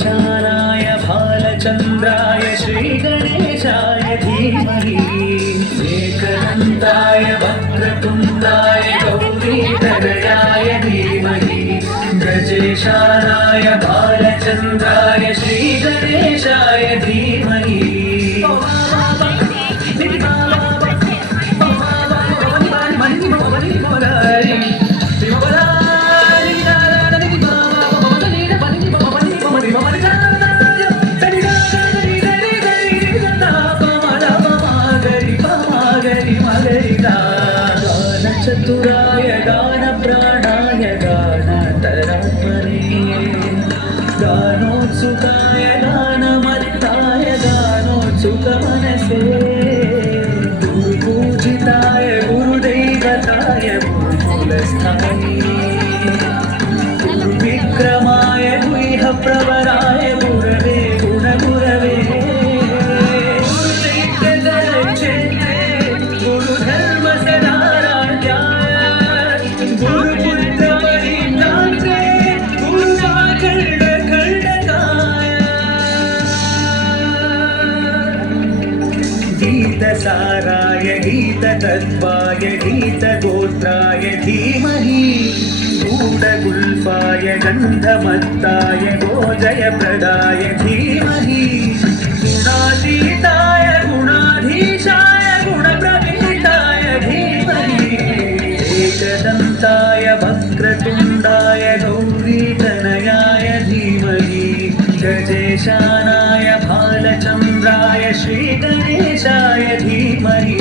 गजेशानाय भालचन्द्राय श्रीगणेशाय धीमहि एकदन्ताय वक्रतुण्डाय गौरीतनयाय धीमहि गजेशानाय भालचन्द्राय श्रीगणेशाय धीमहि चतुराय गानप्राणाय गानतरात्मने गानोत्सुकाय गानमत्ताय गानोत्सुकमनसे गुरुपूजिताय गुरुदैवताय गुरुकुलस्थायी गुरुविक्रमाय गुह्यप्रवराय गुरवे गुणगुरवे गीतसाराय गीततत्त्वाय गीतगोत्राय धीमहि गूढगुल्फाय गन्धमत्ताय गोजयप्रदाय धीमहि गुणातीताय गुणाधीशाय गुणप्रवीताय धीमहि एकदन्ताय वक्रतुण्डाय गौरीतनयाय धीमहि गजेशानाय भालचन्द्राय श्रीगणेशाय धीमहि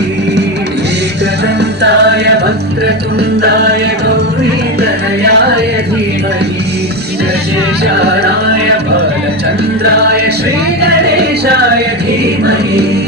एकदन्ताय वक्रतुण्डाय गौरीतनयाय धीमहि गजेशानाय भालचन्द्राय श्रीगणेशाय धीमहि